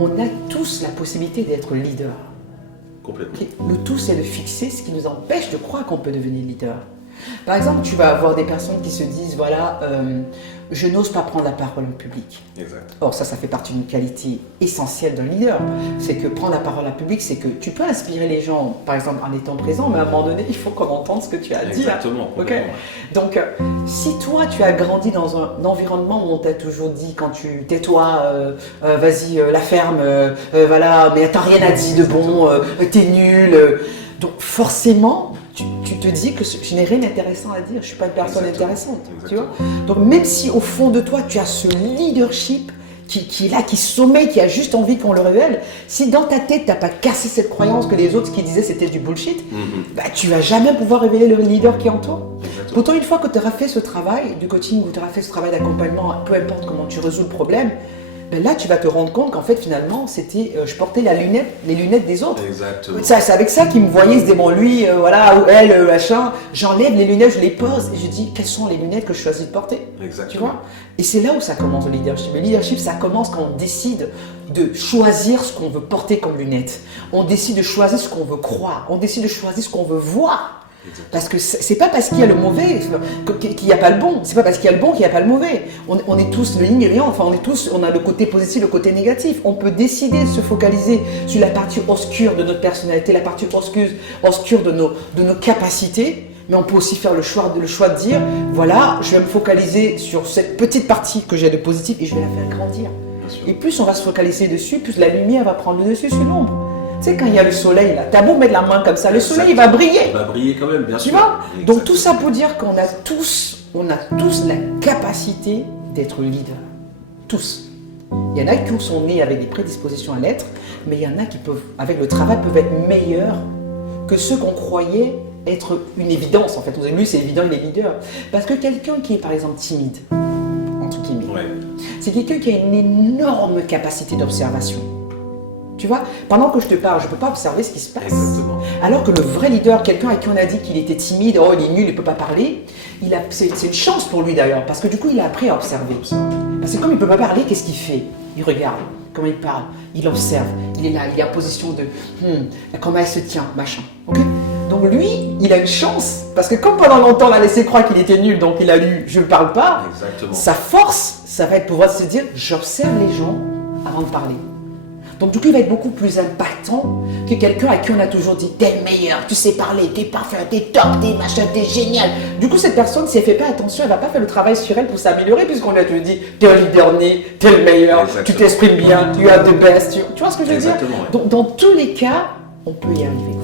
on a tous la possibilité d'être leader. Complètement. Okay. Le tout, c'est de fixer ce qui nous empêche de croire qu'on peut devenir leader. Par exemple, tu vas avoir des personnes qui se disent, voilà, je n'ose pas prendre la parole en public. Exact. Or, ça fait partie d'une qualité essentielle d'un leader. C'est que prendre la parole en public, c'est que tu peux inspirer les gens, par exemple, en étant présent, mais à un moment donné, il faut qu'on entende ce que tu as dit. Exactement. Okay. Donc, si toi, tu as grandi dans un environnement où on t'a toujours dit, quand tu tais-toi, vas-y, la ferme, voilà, mais t'as rien à dire de bon, t'es nul. Donc, forcément, tu te dis que je n'ai rien d'intéressant à dire, je ne suis pas une personne intéressante. Tu vois. Donc même si au fond de toi, tu as ce leadership qui est là, qui sommeille, qui a juste envie qu'on le révèle, si dans ta tête, tu n'as pas cassé cette croyance que les autres qui disaient c'était du bullshit, bah, tu ne vas jamais pouvoir révéler le leader qui est en toi. Exactement. Pourtant, une fois que tu auras fait ce travail de coaching ou tu auras fait ce travail d'accompagnement, peu importe comment tu résous le problème, ben là, tu vas te rendre compte qu'en fait, finalement, c'était, je portais les lunettes des autres. Exactement. C'est avec ça qu'ils me voyaient, ils se disaient, bon, lui, voilà, ou elle, machin, j'enlève les lunettes, je les pose, et je dis, quelles sont les lunettes que je choisis de porter? Exactement. Tu vois? Et c'est là où ça commence le leadership. Le leadership, ça commence quand on décide de choisir ce qu'on veut porter comme lunettes. On décide de choisir ce qu'on veut croire. On décide de choisir ce qu'on veut voir. Parce que c'est pas parce qu'il y a le mauvais qu'il n'y a pas le bon. C'est pas parce qu'il y a le bon qu'il n'y a pas le mauvais. On est tous le yin et yang. Enfin, on a le côté positif, le côté négatif. On peut décider de se focaliser sur la partie obscure de notre personnalité, la partie obscure de nos capacités. Mais on peut aussi faire le choix de dire, voilà, je vais me focaliser sur cette petite partie que j'ai de positif et je vais la faire grandir. Et plus on va se focaliser dessus, plus la lumière va prendre le dessus sur l'ombre. Tu sais, quand il y a le soleil, là, t'as beau mettre la main comme ça, le soleil, il va briller. Il va briller quand même, bien sûr. Tu vois? Donc tout ça pour dire qu'on a tous la capacité d'être leader. Tous. Il y en a qui sont nés avec des prédispositions à l'être, mais il y en a qui peuvent, avec le travail, peuvent être meilleurs que ceux qu'on croyait être une évidence. En fait, lui, c'est évident, il est leader. Parce que quelqu'un qui est, par exemple, timide, entre guillemets, c'est quelqu'un qui a une énorme capacité d'observation. Tu vois, pendant que je te parle, je ne peux pas observer ce qui se passe. Exactement. Alors que le vrai leader, quelqu'un à qui on a dit qu'il était timide, oh il est nul, il ne peut pas parler, c'est une chance pour lui d'ailleurs, parce que du coup il a appris à observer. Parce que comme il ne peut pas parler, qu'est-ce qu'il fait? Il regarde, comment il parle, il observe, il est là, il est en position de comment elle se tient, machin. Okay. Donc lui, il a une chance, parce que comme pendant longtemps on a laissé croire qu'il était nul, donc il a lu je ne parle pas, sa force, ça va être pouvoir se dire j'observe les gens avant de parler. Donc du coup, il va être beaucoup plus impactant que quelqu'un à qui on a toujours dit « t'es le meilleur, tu sais parler, t'es parfait, t'es top, t'es machin, t'es génial ». Du coup, cette personne, si elle ne fait pas attention, elle ne va pas faire le travail sur elle pour s'améliorer puisqu'on lui a toujours dit « t'es un leader né, t'es le meilleur, tu t'exprimes bien, tu as the best ». Tu vois ce que je veux dire? Donc dans tous les cas, on peut y arriver.